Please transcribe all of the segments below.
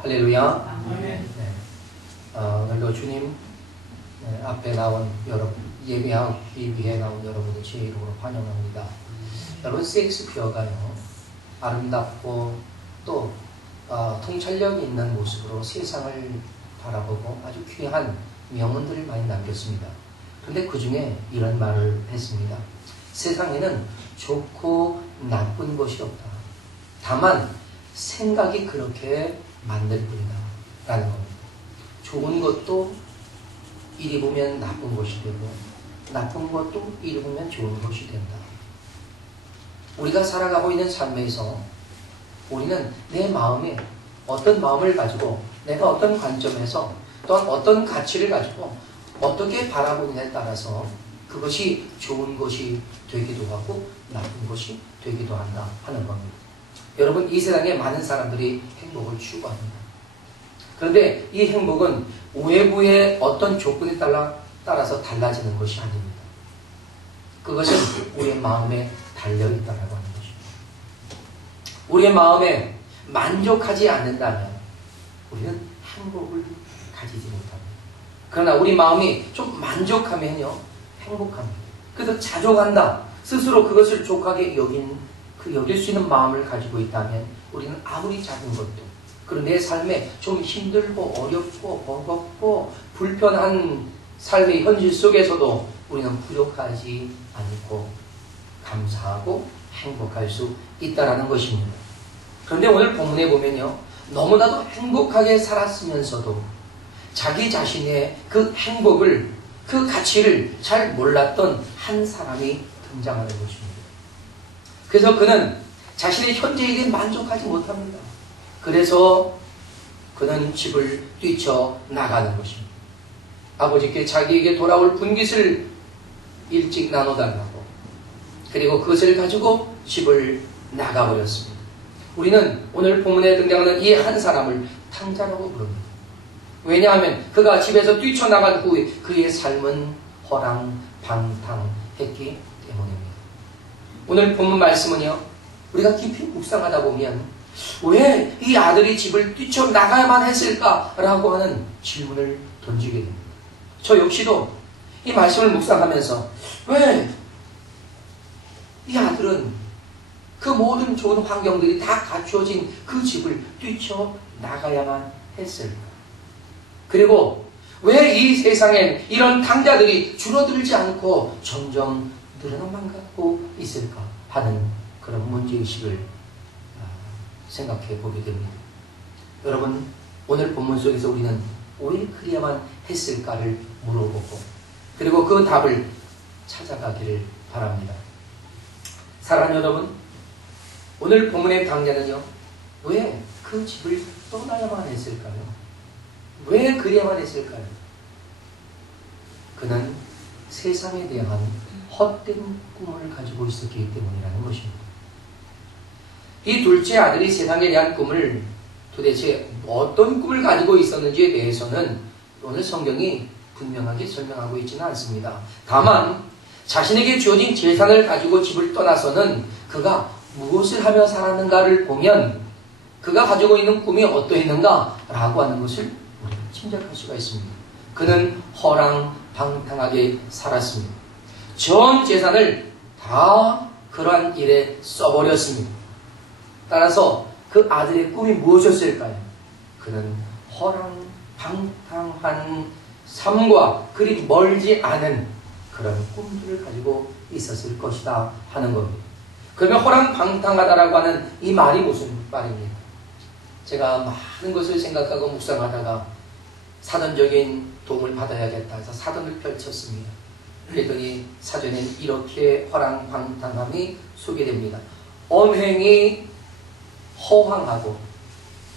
할렐루야. 아멘. 네. 오늘도 주님 앞에 나온 여러분, 예배하기 위해 나온 여러분을 제 이름으로 환영합니다. 여러분, 셰익스피어가요, 아름답고 또 통찰력 있는 모습으로 세상을 바라보고 아주 귀한 명언들을 많이 남겼습니다. 그런데 그 중에 이런 말을 했습니다. 세상에는 좋고 나쁜 것이 없다. 다만 생각이 그렇게 만들 뿐이다 라는 겁니다. 좋은 것도 이리 보면 나쁜 것이 되고 나쁜 것도 이리 보면 좋은 것이 된다. 우리가 살아가고 있는 삶에서 우리는 내 마음에 어떤 마음을 가지고 내가 어떤 관점에서 또한 어떤 가치를 가지고 어떻게 바라보느냐에 따라서 그것이 좋은 것이 되기도 하고 나쁜 것이 되기도 한다 하는 겁니다. 여러분, 이 세상에 많은 사람들이 행복을 추구합니다. 그런데 이 행복은 외부의 어떤 조건에 따라서 달라지는 것이 아닙니다. 그것은 우리의 마음에 달려있다고 하는 것입니다. 우리의 마음에 만족하지 않는다면 우리는 행복을 가지지 못합니다. 그러나 우리 마음이 좀 만족하면요, 행복합니다. 그래서 자족한다. 스스로 그것을 족하게 여길 수 있는 마음을 가지고 있다면 우리는 아무리 작은 것도, 그리고 내 삶에 좀 힘들고 어렵고 버겁고 불편한 삶의 현실 속에서도 우리는 부족하지 않고 감사하고 행복할 수 있다는 것입니다. 그런데 오늘 본문에 보면요, 너무나도 행복하게 살았으면서도 자기 자신의 그 행복을, 그 가치를 잘 몰랐던 한 사람이 등장하는 것입니다. 그래서 그는 자신의 현재에 대해 만족하지 못합니다. 그래서 그는 집을 뛰쳐나가는 것입니다. 아버지께 자기에게 돌아올 분깃을 일찍 나눠달라고, 그리고 그것을 가지고 집을 나가버렸습니다. 우리는 오늘 본문에 등장하는 이 한 사람을 탕자라고 부릅니다. 왜냐하면 그가 집에서 뛰쳐나간 후에 그의 삶은 허랑방탕했기 때문입니다. 오늘 본문 말씀은요, 우리가 깊이 묵상하다 보면 왜 이 아들이 집을 뛰쳐나가야만 했을까라고 하는 질문을 던지게 됩니다. 저 역시도 이 말씀을 묵상하면서 왜 이 아들은 그 모든 좋은 환경들이 다 갖추어진 그 집을 뛰쳐나가야만 했을까? 그리고 왜 이 세상엔 이런 탕자들이 줄어들지 않고 점점 늘어나만 갖고 있을까 하는 그런 문제의식을 생각해 보게 됩니다. 여러분, 오늘 본문 속에서 우리는 왜 그래야만 했을까를 물어보고, 그리고 그 답을 찾아가기를 바랍니다. 사랑하는 여러분, 오늘 본문의 강자는요, 왜 그 집을 떠나야만 했을까요? 왜 그래야만 했을까요? 그는 세상에 대한 헛된 꿈을 가지고 있었기 때문이라는 것입니다. 이 둘째 아들이 세상에 대한 꿈을, 도대체 어떤 꿈을 가지고 있었는지에 대해서는 오늘 성경이 분명하게 설명하고 있지는 않습니다. 다만 자신에게 주어진 재산을 가지고 집을 떠나서는 그가 무엇을 하며 살았는가를 보면 그가 가지고 있는 꿈이 어떠했는가라고 하는 것을 우리가 짐작할 수가 있습니다. 그는 허랑방탕하게 살았습니다. 전 재산을 다 그러한 일에 써버렸습니다. 따라서 그 아들의 꿈이 무엇이었을까요? 그는 허랑방탕한 삶과 그리 멀지 않은 그런 꿈들을 가지고 있었을 것이다 하는 겁니다. 그러면 허랑방탕하다라고 하는 이 말이 무슨 말입니까? 제가 많은 것을 생각하고 묵상하다가 사전적인 도움을 받아야겠다 해서 사전을 펼쳤습니다. 그랬더니 사전엔 이렇게 허랑방탕함이 소개됩니다. 언행이 허황하고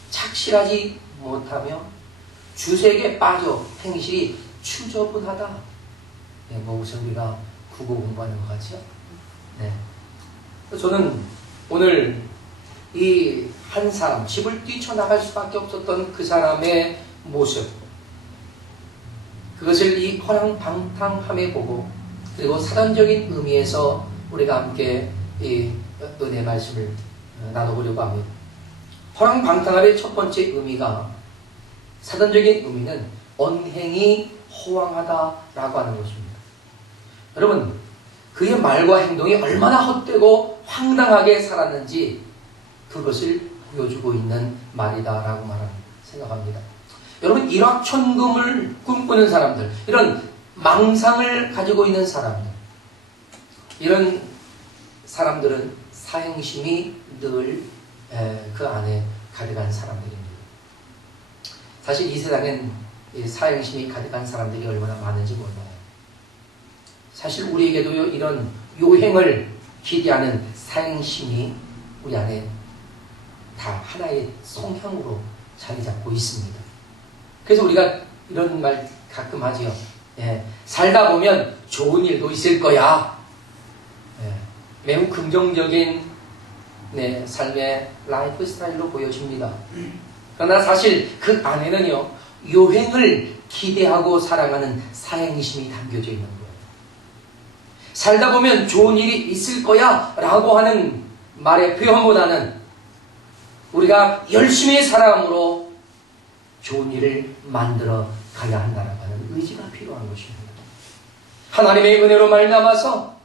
착실하지 못하며 주색에 빠져 행실이 추저분하다. 네, 무슨 우리가 국어 공부하는 것 같죠? 네. 저는 오늘 이 한 사람, 집을 뛰쳐나갈 수밖에 없었던 그 사람의 모습, 그것을 이 허랑방탕함에 보고, 그리고 사전적인 의미에서 우리가 함께 이 은혜 말씀을 나눠보려고 합니다. 허랑방탕함의 첫 번째 의미가 사전적인 의미는 언행이 허황하다라고 하는 것입니다. 여러분, 그의 말과 행동이 얼마나 헛되고 황당하게 살았는지 그것을 보여주고 있는 말이다라고 생각합니다. 여러분, 일확천금을 꿈꾸는 사람들, 이런 망상을 가지고 있는 사람들, 이런 사람들은 사행심이 늘 그 안에 가득한 사람들입니다. 사실 이 세상엔 사행심이 가득한 사람들이 얼마나 많은지 몰라요. 사실 우리에게도 이런 요행을 기대하는 사행심이 우리 안에 다 하나의 성향으로 자리 잡고 있습니다. 그래서 우리가 이런 말 가끔 하지요. 살다 보면 좋은 일도 있을 거야. 매우 긍정적인 삶의 라이프 스타일로 보여집니다. 그러나 사실 그 안에는요, 요행을 기대하고 살아가는 사행심이 담겨져 있는 거예요. 살다 보면 좋은 일이 있을 거야 라고 하는 말의 표현보다는 우리가 열심히 살아감으로 좋은 일을 만들어 가야 한다는 의지가 필요한 것입니다. 하나님의 은혜로 말미암아서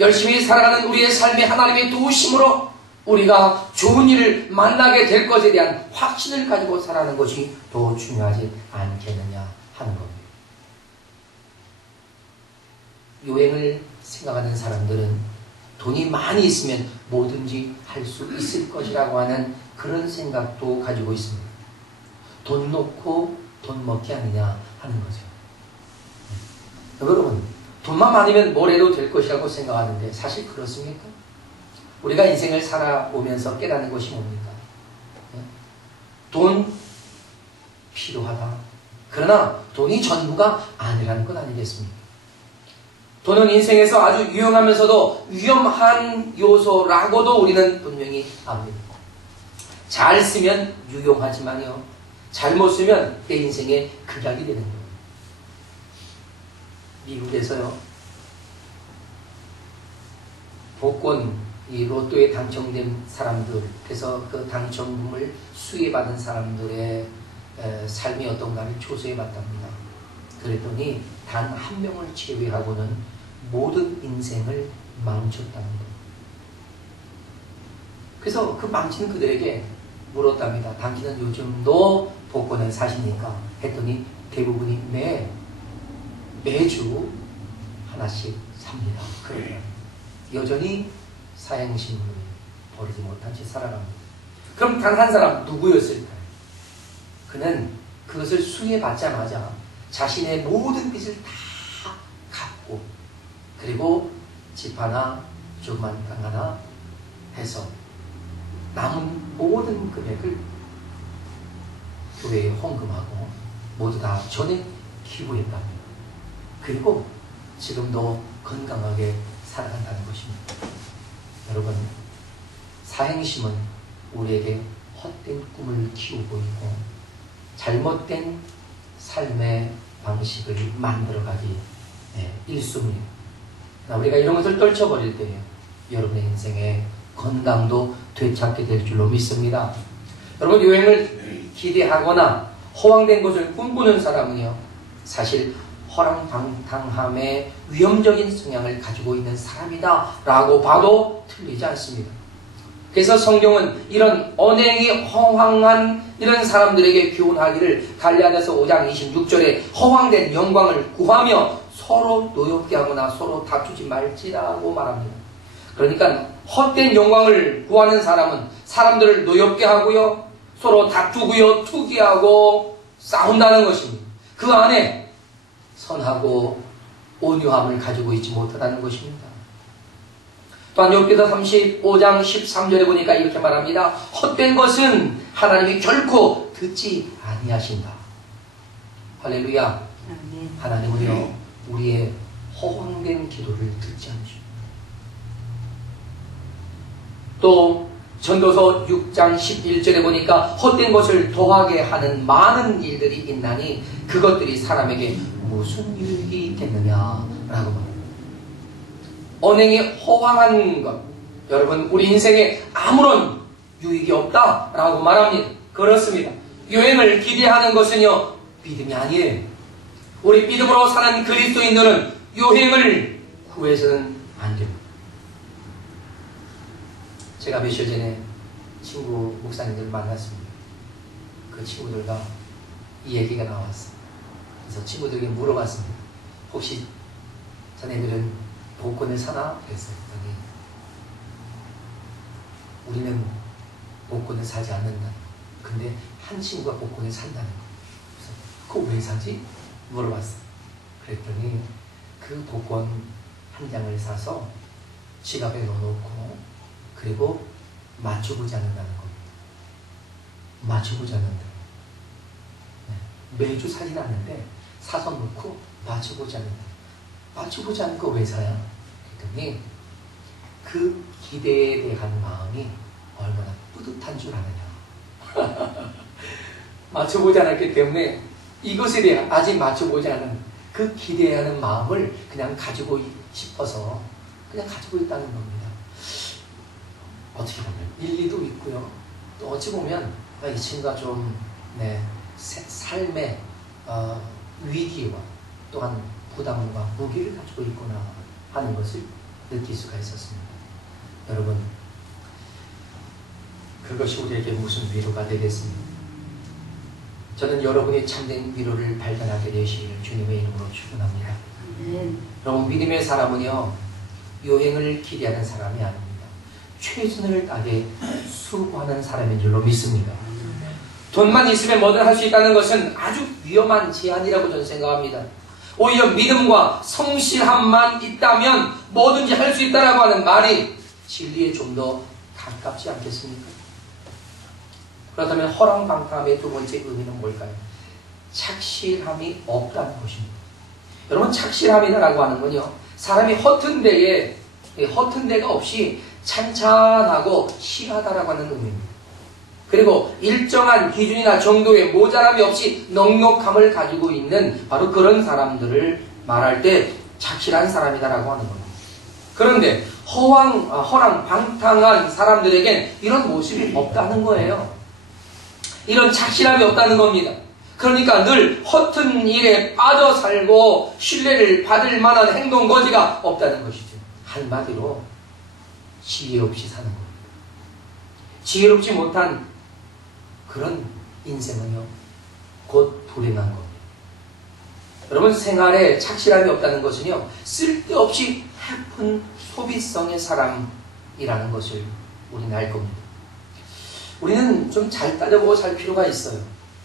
열심히 살아가는 우리의 삶이 하나님의 도우심으로 우리가 좋은 일을 만나게 될 것에 대한 확신을 가지고 살아가는 것이 더 중요하지 않겠느냐 하는 겁니다. 요행을 생각하는 사람들은 돈이 많이 있으면 뭐든지 할 수 있을 것이라고 하는 그런 생각도 가지고 있습니다. 돈 놓고 돈 먹기 아니냐 하는 거죠. 여러분, 돈만 많으면 뭘 해도 될 것이라고 생각하는데 사실 그렇습니까? 우리가 인생을 살아오면서 깨닫는 것이 뭡니까? 돈 필요하다. 그러나 돈이 전부가 아니라는 것 아니겠습니까? 돈은 인생에서 아주 유용하면서도 위험한 요소라고도 우리는 분명히 압니다. 잘 쓰면 유용하지만요, 잘못 쓰면 내 인생의 극약이 되는 거예요. 미국에서요, 복권, 이 로또에 당첨된 사람들, 그래서 그 당첨금을 수혜받은 사람들의 삶이 어떤가를 조사해 봤답니다. 그랬더니 단 한 명을 제외하고는 모든 인생을 망쳤답니다. 그래서 그 망친 그들에게 물었답니다. 당신은 요즘도 복권을 사십니까? 했더니 대부분이 매주 하나씩 삽니다. 그러면 여전히 사행심을 버리지 못한 채 살아갑니다. 그럼 단 한 사람 누구였을까요? 그는 그것을 수혜받자마자 자신의 모든 빚을 다 갚고, 그리고 집 하나, 조그만 땅 하나 해서 남은 모든 금액을 교회에 헌금하고 모두 다 전액 기부했답니다. 그리고 지금도 건강하게 살아간다는 것입니다. 여러분, 사행심은 우리에게 헛된 꿈을 키우고 있고 잘못된 삶의 방식을 만들어가기 일쑤입니다. 우리가 이런 것을 떨쳐버릴 때에 여러분의 인생의 건강도 되찾게 될 줄로 믿습니다. 여러분, 요행을 기대하거나 허황된 것을 꿈꾸는 사람은요, 사실 허랑방탕함의 위험적인 성향을 가지고 있는 사람이다 라고 봐도 틀리지 않습니다. 그래서 성경은 이런 언행이 허황한 이런 사람들에게 교훈하기를 갈라디아서 5장 26절에 허황된 영광을 구하며 서로 노엽게 하거나 서로 다투지 말지라고 말합니다. 그러니까 헛된 영광을 구하는 사람은 사람들을 노엽게 하고요, 서로 다투고요, 투기하고 싸운다는 것입니다. 그 안에 선하고 온유함을 가지고 있지 못하다는 것입니다. 또한 욥기서 35장 13절에 보니까 이렇게 말합니다. 헛된 것은 하나님이 결코 듣지 아니하신다. 할렐루야. 하나님은요, 우리의 허황된 기도를 듣지 않으십니다. 또 전도서 6장 11절에 보니까 헛된 것을 더하게 하는 많은 일들이 있나니 그것들이 사람에게 무슨 유익이 있겠느냐라고 말합니다. 언행이 허황한 것, 여러분, 우리 인생에 아무런 유익이 없다라고 말합니다. 그렇습니다. 요행을 기대하는 것은요, 믿음이 아니에요. 우리 믿음으로 사는 그리스도인들은 요행을 구해서는 안 됩니다. 제가 며칠 전에 친구 목사님들 만났습니다. 그 친구들과 이 얘기가 나왔어요. 그래서 친구들에게 물어봤습니다. 혹시 자네들은 복권을 사나? 그랬어요. 우리는 복권을 사지 않는다. 근데 한 친구가 복권을 산다는 거. 그래서 그거 왜 사지? 물어봤어요. 그랬더니 그 복권 한 장을 사서 지갑에 넣어놓고 그리고 맞춰보지 않는다는 겁니다. 맞춰보지 않는다. 네. 매주 사진 않는데 사서 놓고 맞춰보지 않는다. 맞춰보지 않는 거 왜 사야? 그랬더니 그 기대에 대한 마음이 얼마나 뿌듯한 줄 아느냐. 맞춰보지 않았기 때문에 이것에 대한 아직 맞춰보지 않은 그 기대하는 마음을 그냥 가지고 싶어서 그냥 가지고 있다는 겁니다. 어떻게 보면 일리도 있고요. 또 어찌 보면 이 친구가 좀 삶의 위기와 또한 부담과 무기를 가지고 있구나 하는 것을 느낄 수가 있었습니다. 여러분, 그것이 우리에게 무슨 위로가 되겠습니까? 저는 여러분이 참된 위로를 발견하게 되시기를 주님의 이름으로 축원합니다. 여러분, 믿음의 사람은요, 요행을 기대하는 사람이 아닙니다. 최선을 다해 수고하는 사람인 줄로 믿습니다. 돈만 있으면 뭐든 할 수 있다는 것은 아주 위험한 제안이라고 저는 생각합니다. 오히려 믿음과 성실함만 있다면 뭐든지 할 수 있다라고 하는 말이 진리에 좀 더 가깝지 않겠습니까? 그렇다면 허랑방탕함의 두 번째 의미는 뭘까요? 착실함이 없다는 것입니다. 여러분, 착실함이라고 하는 건요, 사람이 허튼 데가 없이 찬찬하고 실하다라고 하는 의미입니다. 그리고 일정한 기준이나 정도의 모자람이 없이 넉넉함을 가지고 있는 바로 그런 사람들을 말할 때 착실한 사람이다라고 하는 겁니다. 그런데 허랑방탕한 사람들에겐 이런 모습이 없다는 거예요. 이런 착실함이 없다는 겁니다. 그러니까 늘 허튼 일에 빠져 살고 신뢰를 받을 만한 행동 거지가 없다는 것이죠. 한마디로 지혜 없이 사는 겁니다. 지혜롭지 못한 그런 인생은요, 곧 불행한 겁니다. 여러분, 생활에 착실함이 없다는 것은요, 쓸데없이 해픈 소비성의 사람이라는 것을 우리는 알 겁니다. 우리는 좀 잘 따져보고 살 필요가 있어요.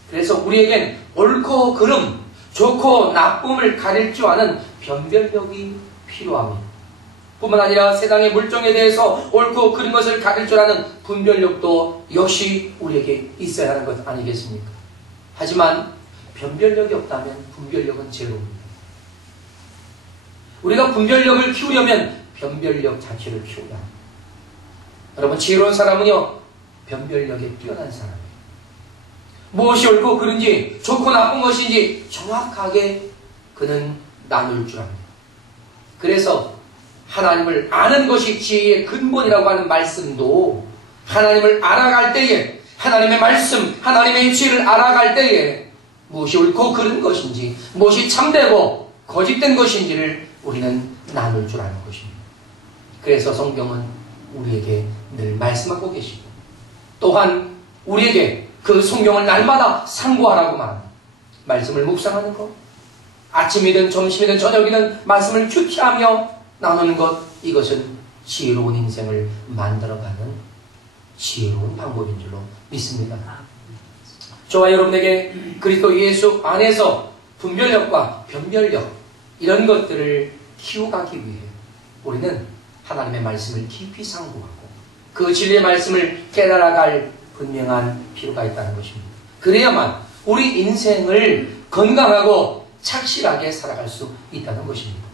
그래서 우리에겐 옳고 그름, 좋고 나쁨을 가릴 줄 아는 변별력이 필요합니다. 뿐만 아니라 세상의 물정에 대해서 옳고 그른 것을 가릴 줄 아는 분별력도 역시 우리에게 있어야 하는 것 아니겠습니까? 하지만 변별력이 없다면 분별력은 제로입니다. 우리가 분별력을 키우려면 변별력 자체를 키워야 합니다. 여러분, 지혜로운 사람은요, 변별력에 뛰어난 사람이에요. 무엇이 옳고 그른지, 좋고 나쁜 것인지 정확하게 그는 나눌 줄 압니다. 그래서 하나님을 아는 것이 지혜의 근본이라고 하는 말씀도 하나님을 알아갈 때에, 하나님의 말씀, 하나님의 지혜를 알아갈 때에 무엇이 옳고 그른 것인지, 무엇이 참되고 거짓된 것인지를 우리는 나눌 줄 아는 것입니다. 그래서 성경은 우리에게 늘 말씀하고 계시고, 또한 우리에게 그 성경을 날마다 상고하라고 말합니다. 말씀을 묵상하는 것, 아침이든 점심이든 저녁이든 말씀을 큐티하며 나누는 것, 이것은 지혜로운 인생을 만들어가는 지혜로운 방법인 줄로 믿습니다. 저와 여러분에게 그리스도 예수 안에서 분별력과 변별력, 이런 것들을 키워가기 위해 우리는 하나님의 말씀을 깊이 상고하고 그 진리의 말씀을 깨달아갈 분명한 필요가 있다는 것입니다. 그래야만 우리 인생을 건강하고 착실하게 살아갈 수 있다는 것입니다.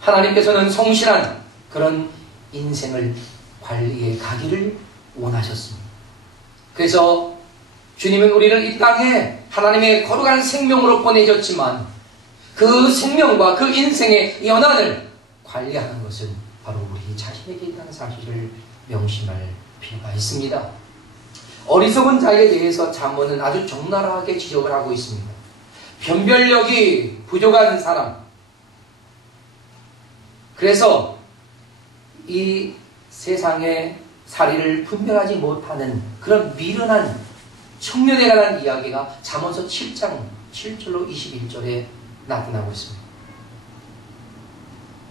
하나님께서는 성실한 그런 인생을 관리해 가기를 원하셨습니다. 그래서 주님은 우리를 이 땅에 하나님의 거룩한 생명으로 보내셨지만 그 생명과 그 인생의 연한을 관리하는 것은 바로 우리 자신에게 있다는 사실을 명심할 필요가 있습니다. 어리석은 자에 대해서 잠언은 아주 적나라하게 지적을 하고 있습니다. 변별력이 부족한 사람, 그래서 이 세상의 사리를 분별하지 못하는 그런 미련한 청년에 관한 이야기가 잠언서 7장 7절로 21절에 나타나고 있습니다.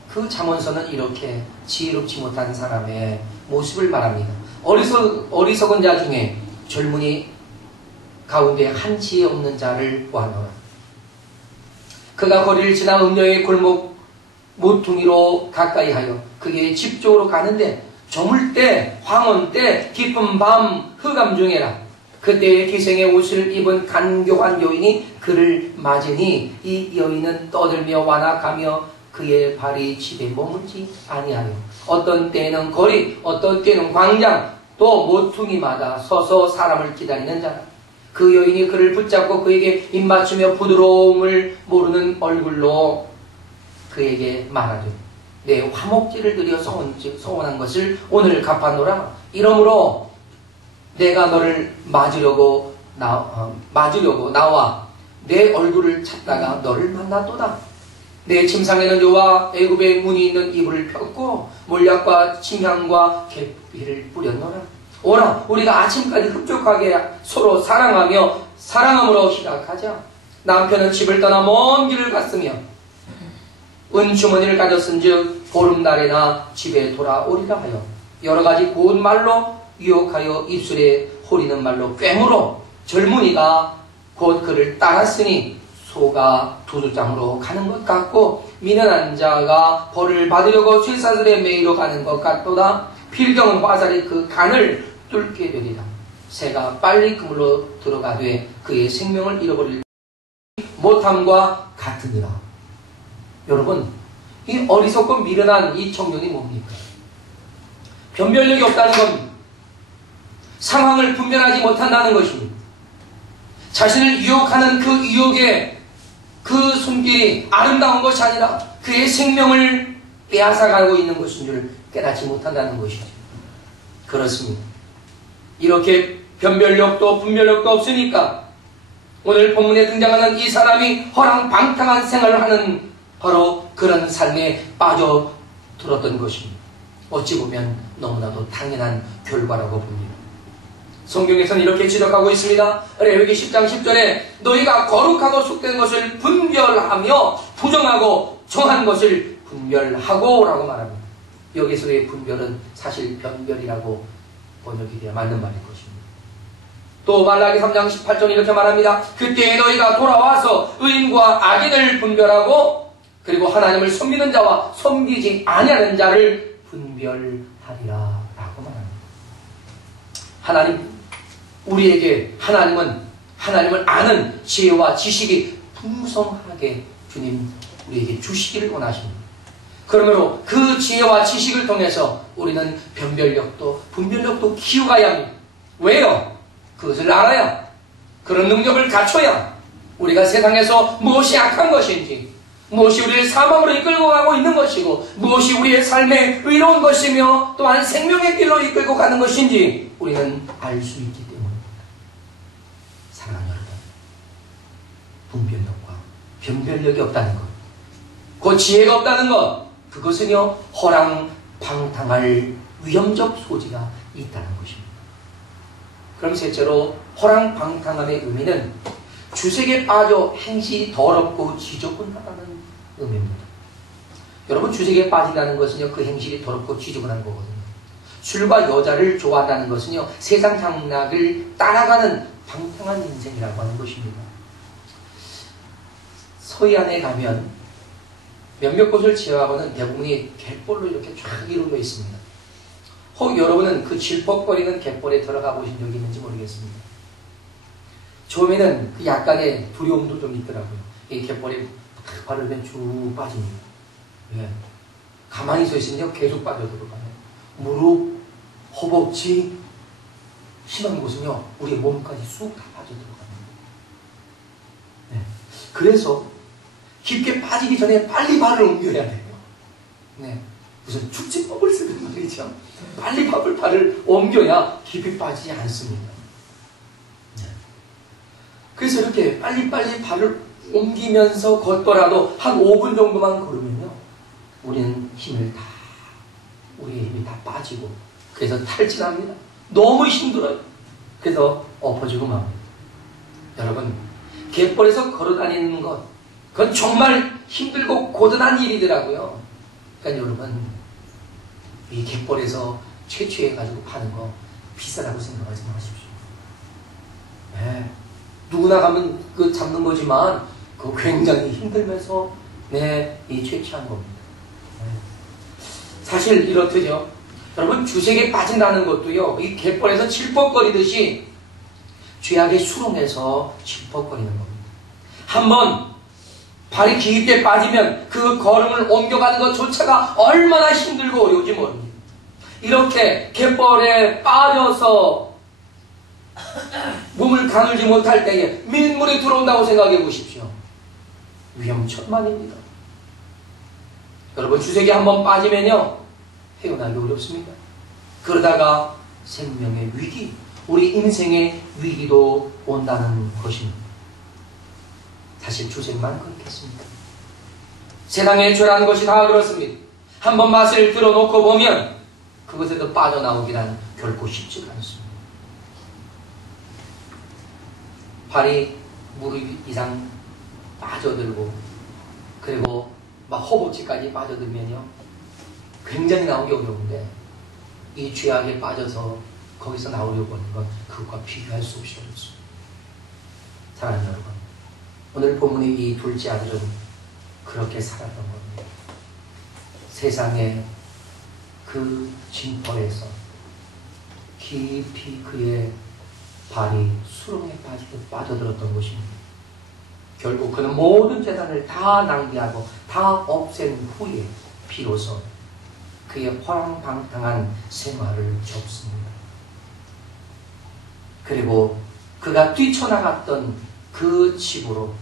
그 잠언서는 이렇게 지혜롭지 못한 사람의 모습을 말합니다. 어리석은 자 중에 젊은이 가운데 한 지혜 없는 자를 보아노라. 그가 거리를 지나 음녀의 골목 모퉁이로 가까이 하여 그게 집 쪽으로 가는데 저물 때, 황혼 때, 깊은 밤, 흑암 중에라. 그때의 기생의 옷을 입은 간교한 여인이 그를 맞으니 이 여인은 떠들며 완악하며 그의 발이 집에 머물지 아니하여 어떤 때에는 거리, 어떤 때는 광장, 또 모퉁이마다 서서 사람을 기다리는 자라. 그 여인이 그를 붙잡고 그에게 입맞추며 부드러움을 모르는 얼굴로 그에게 말하되 내 화목제를 드려 서원한 것을 오늘 갚아노라. 이러므로 내가 너를 맞으려고 나와 내 얼굴을 찾다가 너를 만났도다. 내 침상에는 여호와 애굽의 문이 있는 이불을 폈고 몰약과 침향과 계피를 뿌렸노라. 오라 우리가 아침까지 흡족하게 서로 사랑함으로 시작하자. 남편은 집을 떠나 먼 길을 갔으며 은주머니를 가졌은즉 보름날에나 집에 돌아오리라 하여 여러 가지 고운 말로 유혹하여 입술에 호리는 말로 꿰물어 젊은이가 곧 그를 따랐으니 소가 두두장으로 가는 것 같고 미련한 자가 벌을 받으려고 쇠사슬에 매이러 가는 것 같도다. 필경은 화살이 그 간을 뚫게 되리라. 새가 빨리 그물로 들어가되 그의 생명을 잃어버릴 못함과 같으니라. 여러분, 이 어리석고 미련한 이 청년이 뭡니까? 변별력이 없다는 겁니다. 상황을 분별하지 못한다는 것입니다. 자신을 유혹하는 그 유혹의 그 손길이 아름다운 것이 아니라 그의 생명을 빼앗아가고 있는 것인 줄 깨닫지 못한다는 것이죠. 그렇습니다. 이렇게 변별력도 분별력도 없으니까 오늘 본문에 등장하는 이 사람이 허랑방탕한 생활을 하는 바로 그런 삶에 빠져들었던 것입니다. 어찌 보면 너무나도 당연한 결과라고 봅니다. 성경에서는 이렇게 지적하고 있습니다. 레위기 10장 10절에 너희가 거룩하고 속된 것을 분별하며 부정하고 정한 것을 분별하고 라고 말합니다. 여기서의 분별은 사실 변별이라고 번역이 되어 맞는 말일 것입니다. 또 말라기 3장 18절 이렇게 말합니다. 그때 너희가 돌아와서 의인과 악인을 분별하고 그리고 하나님을 섬기는 자와 섬기지 아니하는 자를 분별하리라 라고 말합니다. 우리에게 하나님을 아는 지혜와 지식이 풍성하게 주님 우리에게 주시기를 원하십니다. 그러므로 그 지혜와 지식을 통해서 우리는 변별력도 분별력도 키워가야 합니다. 왜요? 그것을 알아야, 그런 능력을 갖춰야 우리가 세상에서 무엇이 악한 것인지, 무엇이 우리를 사망으로 이끌고 가고 있는 것이고, 무엇이 우리의 삶에 의로운 것이며 또한 생명의 길로 이끌고 가는 것인지 우리는 알 수 있기 때문입니다. 사랑하는 여러분, 분별력과 변별력이 없다는 것, 그 지혜가 없다는 것, 그것은요 허랑방탕할 위험적 소지가 있다는 것입니다. 그럼 셋째로 허랑방탕함의 의미는 주색에 빠져 행실이 더럽고 지저분하다는 의미입니다. 여러분, 주색에 빠진다는 것은요 그 행실이 더럽고 지저분한 거거든요. 술과 여자를 좋아한다는 것은요 세상 향락을 따라가는 방탕한 인생이라고 하는 것입니다. 서해안에 가면 몇몇 곳을 제외하고는 대부분이 갯벌로 이렇게 쫙 이루어져 있습니다. 혹 여러분은 그 질퍽거리는 갯벌에 들어가 보신 적이 있는지 모르겠습니다. 처음에는 그 약간의 두려움도 좀 있더라고요. 이 갯벌에 발을 그냥 쭉 빠집니다. 예. 가만히 서 있으면 계속 빠져들어가요. 무릎, 허벅지, 심한 곳은요 우리의 몸까지 쑥 다 빠져들어갑니다. 네. 그래서 깊게 빠지기 전에 빨리 발을 옮겨야 돼요. 네. 무슨 축지법을 쓰는 말이죠. 빨리 발을 옮겨야 깊이 빠지지 않습니다. 그래서 이렇게 빨리빨리 발을 옮기면서 걷더라도 한 5분 정도만 걸으면요, 우리의 힘이 다 빠지고, 그래서 탈진합니다. 너무 힘들어요. 그래서 엎어지고 맙니다. 여러분, 갯벌에서 걸어다니는 것, 그건 정말 힘들고 고단한 일이더라고요. 그러니까 여러분, 이 갯벌에서 채취해가지고 파는 거 비싸다고 생각하지 마십시오. 네. 누구나 가면 그 잡는 거지만 그 굉장히 힘들면서 이 채취한 겁니다. 네. 사실 이렇듯요, 여러분, 주색에 빠진다는 것도요, 이 갯벌에서 질퍽거리듯이 죄악의 수렁에서 질퍽거리는 겁니다. 한번 발이 깊게 빠지면 그 걸음을 옮겨가는 것조차가 얼마나 힘들고 어려운지 모릅니다. 이렇게 갯벌에 빠져서 몸을 가누지 못할 때에 민물이 들어온다고 생각해 보십시오. 위험천만입니다. 여러분, 주색에 한번 빠지면요, 헤어나기 어렵습니다. 그러다가 생명의 위기, 우리 인생의 위기도 온다는 것입니다. 사실 주색만 그렇겠습니다. 세상의 죄라는 것이 다 그렇습니다. 한번 맛을 들어놓고 보면 그것에도 빠져나오기란 결코 쉽지가 않습니다. 발이 무릎 이상 빠져들고, 그리고 막 허벅지까지 빠져들면요, 굉장히 나오기 어려운데, 이 죄악에 빠져서 거기서 나오려고 하는 건 그것과 비교할 수 없이 어렵습니다. 사랑하는 여러분, 오늘 본문의 이 둘째 아들은 그렇게 살았던 겁니다. 세상의 그 징벌에서 깊이 그의 발이 수렁에 빠져들었던 것입니다. 결국 그는 모든 재산을 다 낭비하고 다 없앤 후에 비로소 그의 허랑방탕한 생활을 접습니다. 그리고 그가 뛰쳐나갔던 그 집으로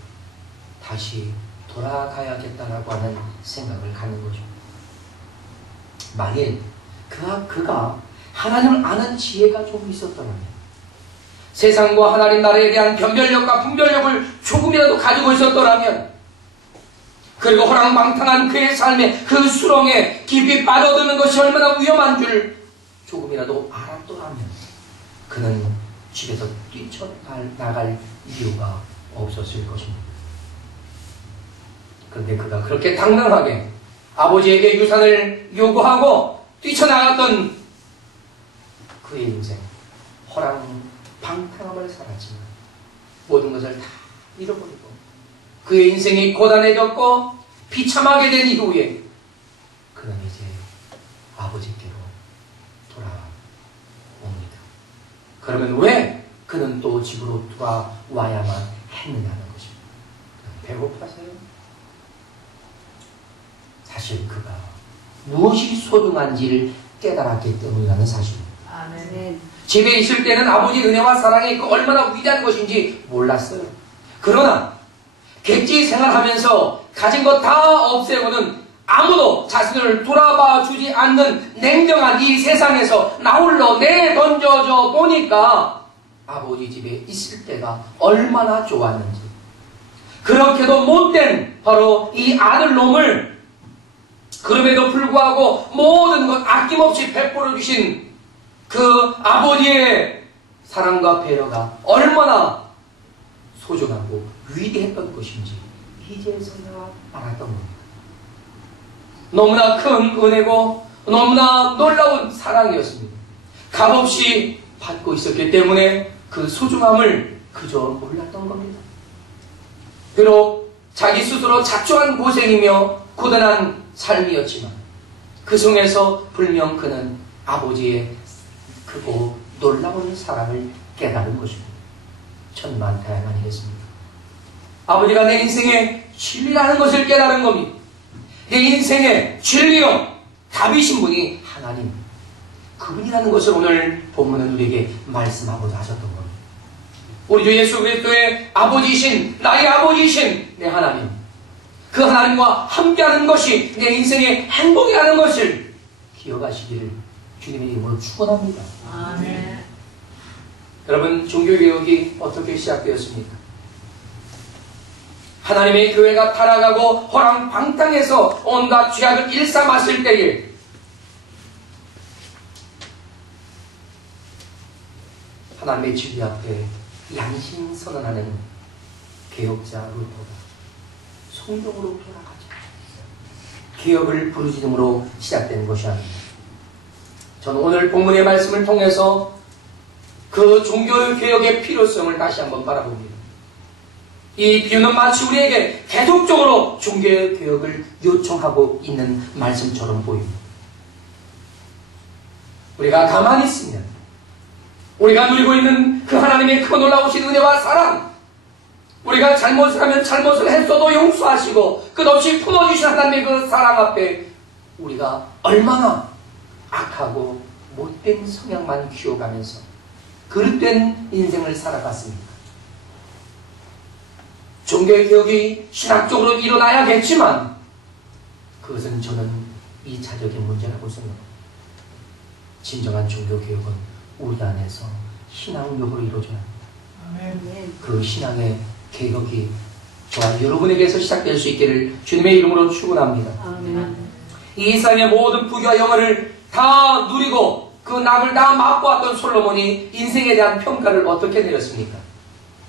다시 돌아가야겠다라고 하는 생각을 갖는 거죠. 만일 그가 하나님을 아는 지혜가 좀 있었더라면, 세상과 하나님 나라에 대한 변별력과 분별력을 조금이라도 가지고 있었더라면, 그리고 허랑방탕한 그의 삶에 그 수렁에 깊이 빠져드는 것이 얼마나 위험한 줄 조금이라도 알았더라면, 그는 집에서 뛰쳐나갈 이유가 없었을 것입니다. 그런데 그가 그렇게 당당하게 아버지에게 유산을 요구하고 뛰쳐나갔던 그의 인생, 허랑방탕함을 살았지만 모든 것을 다 잃어버리고 그의 인생이 고단해졌고 비참하게 된 이후에 그는 이제 아버지께로 돌아옵니다. 그러면 왜 그는 또 집으로 돌아와야만 했느냐는 것입니다. 배고파서요? 사실 그가 무엇이 소중한지를 깨달았기 때문이라는 사실입니다. 아멘. 집에 있을 때는 아버지 은혜와 사랑이 얼마나 위대한 것인지 몰랐어요. 그러나 객지 생활하면서 가진 것 다 없애고는 아무도 자신을 돌아봐 주지 않는 냉정한 이 세상에서 나홀로 내던져져 보니까 아버지 집에 있을 때가 얼마나 좋았는지, 그렇게도 못된 바로 이 아들놈을 그럼에도 불구하고 모든 것 아낌없이 베풀어 주신 그 아버지의 사랑과 배려가 얼마나 소중하고 위대했던 것인지 이제서야 알았던 겁니다. 너무나 큰 은혜고 너무나 놀라운 사랑이었습니다. 값없이 받고 있었기 때문에 그 소중함을 그저 몰랐던 겁니다. 비록 자기 스스로 자초한 고생이며 고단한 삶이었지만 그 속에서 분명 그는 아버지의 크고 놀라운 사랑을 깨달은 것입니다. 천만다행아니겠습니까? 아버지가 내 인생의 진리라는 것을 깨달은 겁니다. 내 인생의 진리요 답이신 분이 하나님, 그분이라는 것을 오늘 본문은 우리에게 말씀하고자 하셨던 겁니다. 우리 주 예수 그리스도의 아버지이신, 나의 아버지이신 내 하나님, 그 하나님과 함께하는 것이 내 인생의 행복이라는 것을 기억하시기를 주님의 이름으로 축원합니다. 아멘. 여러분, 종교개혁이 어떻게 시작되었습니까? 하나님의 교회가 타락하고 호랑방탕해서 온갖 죄악을 일삼았을 때에 하나님의 진리 앞에 양심 선언하는 개혁자 루터가 성경으로 돌아가자. 개혁을 부르짖음으로 시작된 것이 아닙니다. 저는 오늘 본문의 말씀을 통해서 그 종교개혁의 필요성을 다시 한번 바라봅니다. 이 비유는 마치 우리에게 계속적으로 종교개혁을 요청하고 있는 말씀처럼 보입니다. 우리가 가만히 있으면 우리가 누리고 있는 그 하나님의 그 놀라우신 은혜와 사랑, 우리가 잘못을 하면 잘못을 했어도 용서하시고 끝없이 품어주신 하나님의 그 사랑 앞에 우리가 얼마나 악하고 못된 성향만 키워가면서 그릇된 인생을 살아갔습니까? 종교개혁이 신학적으로 일어나야겠지만 그것은 저는 2차적인 문제라고 생각합니다. 진정한 종교개혁은 우리 안에서 신앙력으로 이루어져야 합니다. 그 신앙의 개혁이 저와 여러분에게서 시작될 수 있기를 주님의 이름으로 축원합니다. 이 세상의 모든 부귀와 영화를 다 누리고 그 낙을 다 맛보았던 솔로몬이 인생에 대한 평가를 어떻게 내렸습니까?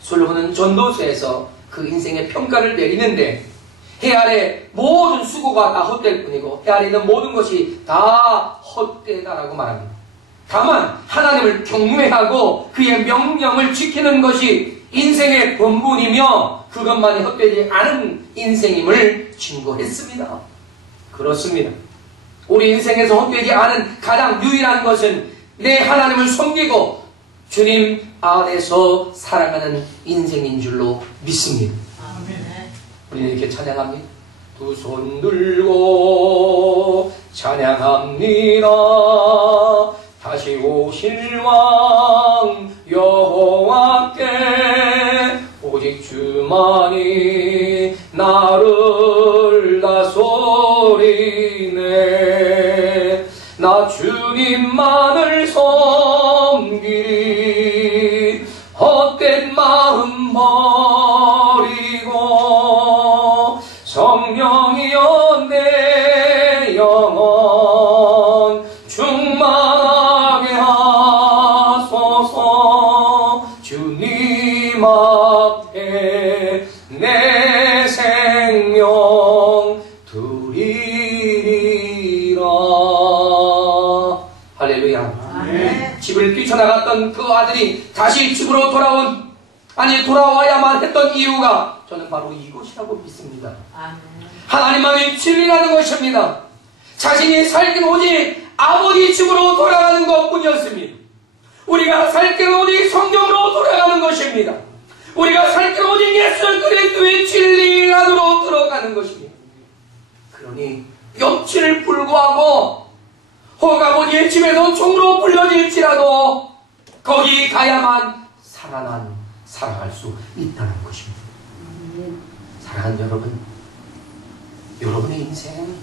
솔로몬은 전도서에서 그 인생의 평가를 내리는데 해 아래 모든 수고가 다 헛될 뿐이고 해 아래 있는 모든 것이 다 헛되다라고 말합니다. 다만 하나님을 경외하고 그의 명령을 지키는 것이 인생의 본분이며 그것만이 헛되지 않은 인생임을 증거했습니다. 그렇습니다. 우리 인생에서 헛되지 않은 가장 유일한 것은 내 하나님을 섬기고 주님 안에서 살아가는 인생인 줄로 믿습니다. 우리는 이렇게 찬양합니다. 두 손 들고 찬양합니다. 다시 오실 왕 여호와께 오직 주만이 나를 다스리네. 나 주님만을 섬기리. 헛된 마음 버리고 성령이여 내 영혼 충만하게 하소서. 주님 앞에 내 생명 드리리라. 할렐루야. 집을 뛰쳐나갔던 그 아들이 다시 집으로 돌아와야만 했던 이유가 저는 바로 이것이라고 믿습니다. 하나님만이 진리라는 것입니다. 자신이 살긴 오직 아버지 집으로 돌아가는 것뿐이었습니다. 우리가 살 길은 오직 성경으로 돌아가는 것입니다. 우리가 살 길은 오직 예수 그리스도의 진리 안으로 들어가는 것입니다. 그러니 염치를 불구하고 혹 아버지의 집에서 종으로 불려질지라도 거기 가야만 살아갈 수 있다는 것입니다. 사랑하는 여러분, 여러분의 인생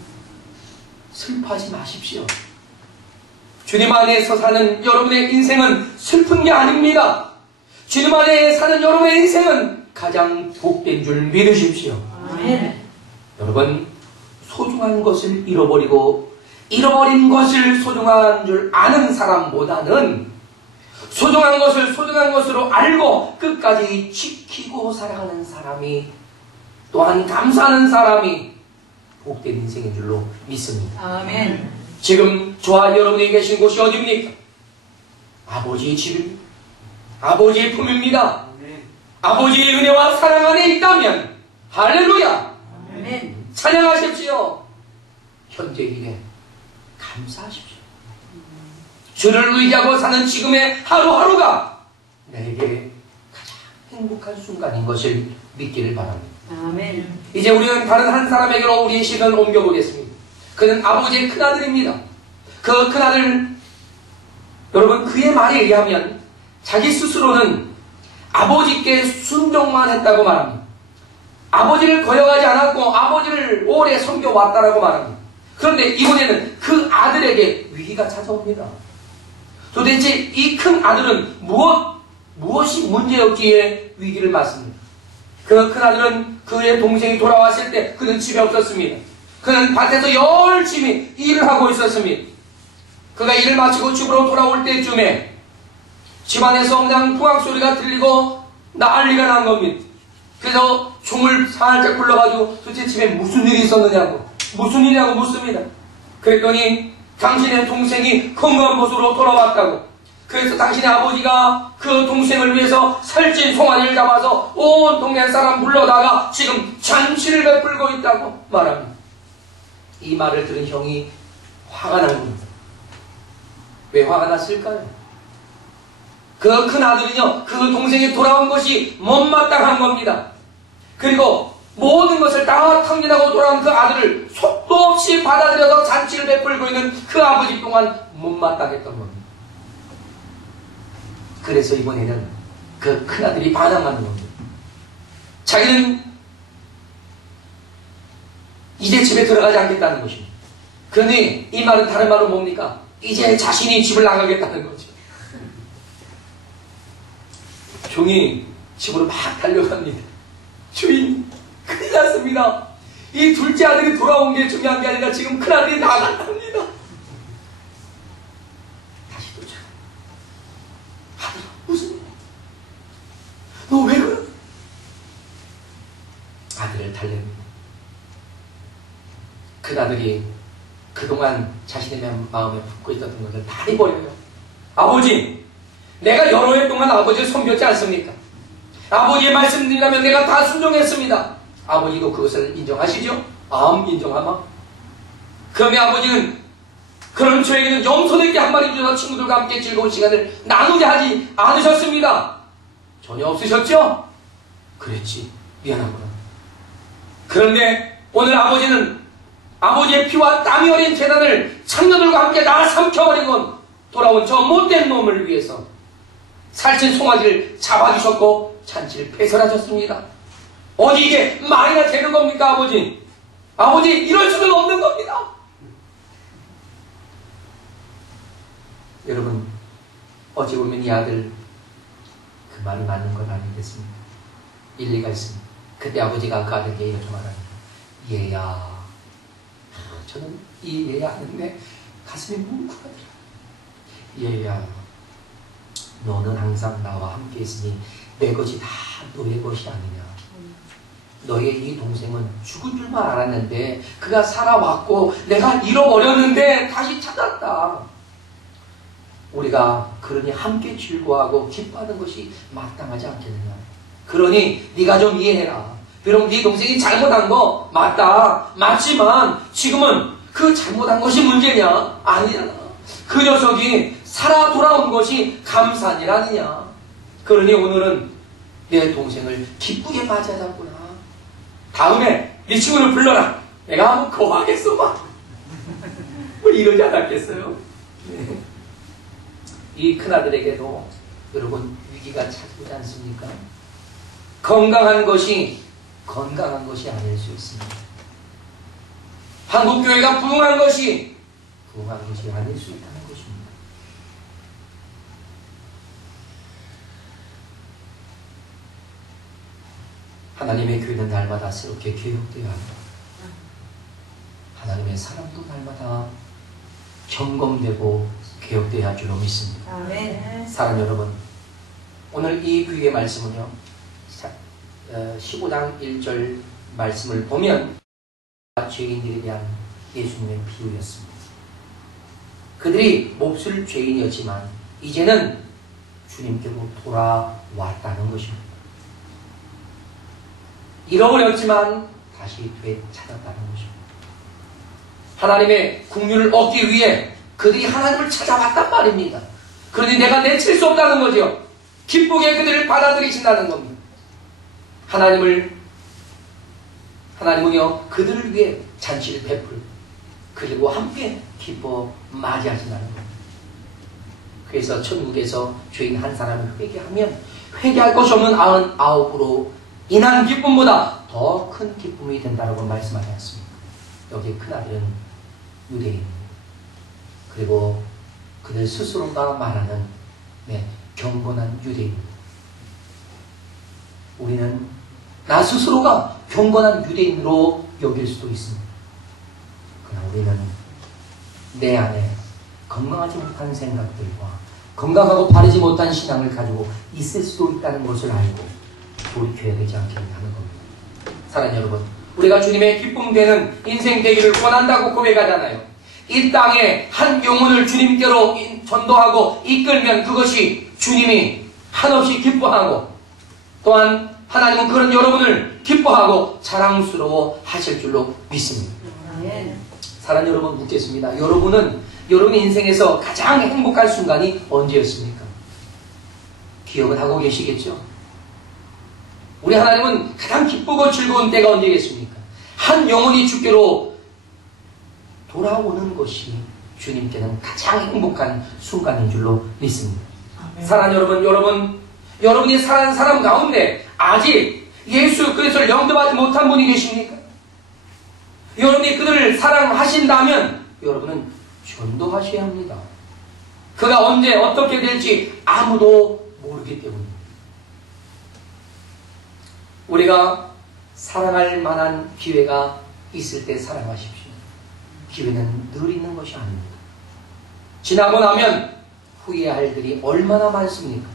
슬퍼하지 마십시오. 주님 안에서 사는 여러분의 인생은 슬픈 게 아닙니다. 주님 안에 사는 여러분의 인생은 가장 복된 줄 믿으십시오. 여러분, 소중한 것을 잃어버린 것을 소중한 줄 아는 사람보다는 소중한 것을 소중한 것으로 알고 끝까지 지키고 살아가는 사람이, 또한 감사하는 사람이 복된 인생인 줄로 믿습니다. 아멘. 지금 저와 여러분이 계신 곳이 어디입니까? 아버지의 집입니다. 아버지의 품입니다. 아버지의 은혜와 사랑 안에 있다면 할렐루야. 아멘. 찬양하십시오. 현재 일에 감사하십시오. 주를 의지하고 사는 지금의 하루하루가 내게 가장 행복한 순간인 것을 믿기를 바랍니다. 아멘. 이제 우리는 다른 한 사람에게로 우리의 시선을 옮겨보겠습니다. 그는 아버지의 큰아들입니다. 그 큰아들, 여러분, 그의 말에 의하면 자기 스스로는 아버지께 순종만 했다고 말합니다. 아버지를 거역하지 않았고 아버지를 오래 섬겨왔다라고 말합니다. 그런데 이번에는 그 아들에게 위기가 찾아옵니다. 도대체 이 큰 아들은 무엇이 문제였기에 위기를 맞습니까? 그 큰아들은 그의 동생이 돌아왔을 때 그는 집에 없었습니다. 그는 밭에서 열심히 일을 하고 있었습니다. 그가 일을 마치고 집으로 돌아올 때쯤에 집안에서 그냥 풍악 소리가 들리고 난리가 난 겁니다. 그래서 종을 살짝 불러가지고 도대체 집에 무슨 일이 있었느냐고, 무슨 일이냐고 묻습니다. 그랬더니 당신의 동생이 건강한 모습으로 돌아왔다고. 그래서 당신의 아버지가 그 동생을 위해서 살찐 송아지를 잡아서 온 동네 사람 불러다가 지금 잔치를 베풀고 있다고 말합니다. 이 말을 들은 형이 화가 난 겁니다. 왜 화가 났을까요? 그 큰 아들은요, 그 동생이 돌아온 것이 못마땅한 겁니다. 그리고 모든 것을 다 탕진하고 돌아온 그 아들을 속도 없이 받아들여서 잔치를 베풀고 있는 그 아버지 또한 못마땅했던 겁니다. 그래서 이번에는 그 큰아들이 반항하는 겁니다. 자기는 이제 집에 들어가지 않겠다는 것입니다. 그런데 이 말은 다른 말로 뭡니까? 이제 자신이 집을 나가겠다는 거죠. 종이 집으로 막 달려갑니다. 주인, 큰일 났습니다. 이 둘째 아들이 돌아온 게 중요한 게 아니라 지금 큰아들이 나간답니다. 다시 도착. 아들아, 무슨 일이야? 너 왜 그래? 아들을 달랩니다. 큰아들이 그동안 자신의 마음에 품고 있었던 것을 다 해버려요. 아버지, 내가 여러 해 동안 아버지를 섬겼지 않습니까? 아버지의 말씀 드리라면 내가 다 순종했습니다. 아버지도 그것을 인정하시죠? 인정하마? 그러면 아버지는 그런 저에게는 염소되게 한 마리 주셔서 친구들과 함께 즐거운 시간을 나누게 하지 않으셨습니다. 전혀 없으셨죠? 그랬지. 미안하구나. 그런데 오늘 아버지는 아버지의 피와 땀이 어린 재단을 창녀들과 함께 다 삼켜버린 건 돌아온 저 못된 놈을 위해서 살찐 송아지를 잡아주셨고 잔치를 폐설하셨습니다. 어디 이게 말이나 되는 겁니까, 아버지? 아버지, 이럴 수는 없는 겁니다. 여러분, 어찌 보면 이 아들 그 말이 맞는 건 아니겠습니까? 일리가 있습니다. 그때 아버지가 그 아들에게 이렇게 말합니다. 얘야, 저는 이 얘야 하는데 가슴이 뭉클하더라. 얘야, 너는 항상 나와 함께 있으니 내 것이 다 너의 것이 아니냐. 너의 이 동생은 죽은 줄만 알았는데 그가 살아왔고 내가 잃어버렸는데 다시 찾았다. 우리가 그러니 함께 즐거워하고 기뻐하는 것이 마땅하지 않겠느냐. 그러니 네가 좀 이해해라. 비록 네 동생이 잘못한 거 맞다. 맞지만 지금은 그 잘못한 것이 문제냐? 아니잖아. 그 녀석이 살아 돌아온 것이 감사한 일 아니냐. 그러니 오늘은 내 동생을 기쁘게 맞이하자꾸나. 다음에 네 친구를 불러라. 내가 한번 거하겠어 봐. 뭐 이러지 않았겠어요? 네. 이 큰아들에게도 여러분 위기가 찾아오지 않습니까? 건강한 것이 아닐 수 있습니다. 한국교회가 부흥한 것이 아닐 수 있다는 것입니다. 하나님의 교회는 날마다 새롭게 개혁되어야 합니다. 하나님의 사람도 날마다 점검되고 개혁되어야 할 줄로 믿습니다. 아멘. 사랑 여러분, 오늘 이 귀의 말씀은요, 15장 1절 말씀을 보면 죄인들에 대한 예수님의 비유였습니다. 그들이 몹쓸 죄인이었지만 이제는 주님께로 돌아왔다는 것입니다. 잃어버렸지만 다시 되찾았다는 것입니다. 하나님의 국률을 얻기 위해 그들이 하나님을 찾아왔단 말입니다. 그러니 내가 내칠 수 없다는 거죠. 기쁘게 그들을 받아들이신다는 겁니다. 하나님은요, 그들을 위해 잔치를 베풀, 그리고 함께 기뻐 맞이하신다는 겁니다. 그래서 천국에서 죄인 한 사람을 회개하면 회개할 것이 없는 99으로 인한 기쁨보다 더 큰 기쁨이 된다고 말씀하지 않습니까? 여기 큰아들은 유대인, 그리고 그들 스스로가 말하는 경건한 유대인입니다. 우리는 나 스스로가 경건한 유대인으로 여길 수도 있습니다. 그러나 우리는 내 안에 건강하지 못한 생각들과 건강하고 바르지 못한 신앙을 가지고 있을 수도 있다는 것을 알고 돌이켜야 되지 않겠냐 하는 겁니다. 사랑하는 여러분, 우리가 주님의 기쁨 되는 인생 되기를 원한다고 고백하잖아요. 이 땅에 한 영혼을 주님께로 전도하고 이끌면 그것이 주님이 한없이 기뻐하고, 또한 하나님은 그런 여러분을 기뻐하고 자랑스러워 하실 줄로 믿습니다. 사랑하는 여러분, 묻겠습니다. 여러분 인생에서 가장 행복한 순간이 언제였습니까? 기억은 하고 계시겠죠? 우리 하나님은 가장 기쁘고 즐거운 때가 언제겠습니까? 한 영혼이 주께로 돌아오는 것이 주님께는 가장 행복한 순간인 줄로 믿습니다. 사랑하는 여러분이 사랑하는 사람 가운데 아직 예수 그리스도를 영접하지 못한 분이 계십니까? 여러분이 그들을 사랑하신다면 여러분은 전도하셔야 합니다. 그가 언제 어떻게 될지 아무도 모르기 때문입니다. 우리가 사랑할 만한 기회가 있을 때 사랑하십시오. 기회는 늘 있는 것이 아닙니다. 지나고 나면 후회할 일이 얼마나 많습니까?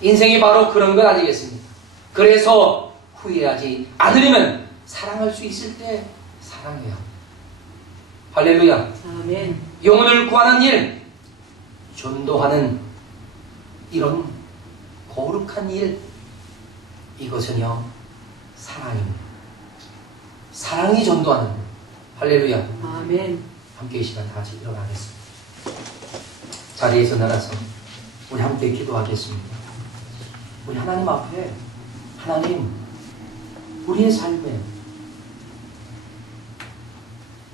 인생이 바로 그런 것 아니겠습니까? 그래서 후회하지 않으려면 사랑할 수 있을 때 사랑해야 합니다. 할렐루야. 아멘. 영혼을 구하는 일, 전도하는 이런 거룩한 일, 이것은요 사랑입니다. 사랑이 전도하는 것. 할렐루야. 아멘. 함께 이 시간 다 같이 일어나겠습니다. 자리에서 나가서 우리 함께 기도하겠습니다. 우리 하나님 앞에, 하나님, 우리의 삶에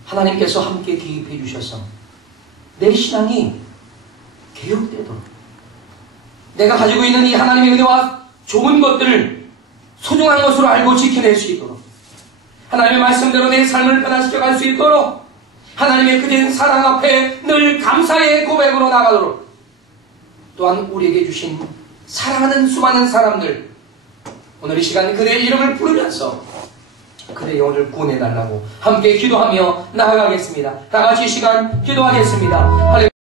하나님께서 함께 기입해 주셔서 내 신앙이 개혁되도록, 내가 가지고 있는 이 하나님의 은혜와 좋은 것들을 소중한 것으로 알고 지켜낼 수 있도록, 하나님의 말씀대로 내 삶을 변화시켜 갈 수 있도록, 하나님의 그된 사랑 앞에 늘 감사의 고백으로 나가도록, 또한 우리에게 주신 사랑하는 수많은 사람들, 오늘 이 시간 그대의 이름을 부르면서 그대의 영혼을 구원해달라고 함께 기도하며 나아가겠습니다. 다 같이 이 시간 기도하겠습니다.